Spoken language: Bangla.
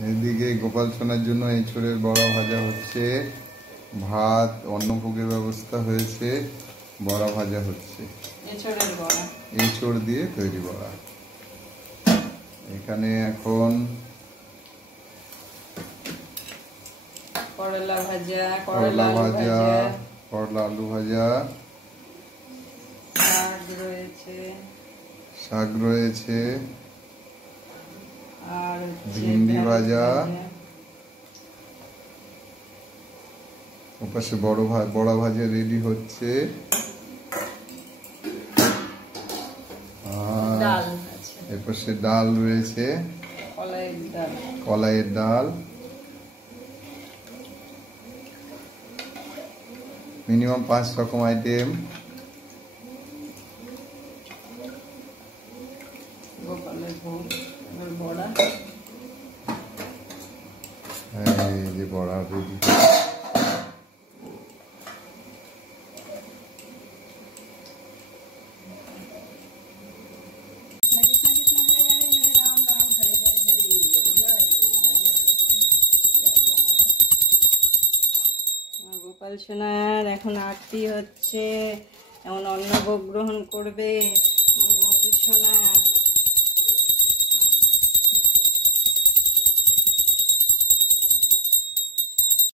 এদিকে গোপাল সোনার জন্য এঁচড়ের বড়া ভাজা হচ্ছে, ভাত অন্নভোগের ব্যবস্থা হয়েছে, বড়া ভাজা হচ্ছে। এঁচড় দিয়ে তৈরি বড়া। এখানে এখন করলা ভাজা, করলা ভাজা, করলা আলু ভাজা, শাক রয়েছে, আর ভিন্ডি ভাজা, ওপাশে বড়া ভাজা রেডি হচ্ছে, আর এপাশে ডাল রয়েছে, কলাইয়ের ডাল। মিনিমাম 5 রকম আইটেম। এই যে বড়া রেডি। গোপাল সোনার এখন আরতি হচ্ছে, এমন অন্নভোগ গ্রহণ করবে গোপু সোনা।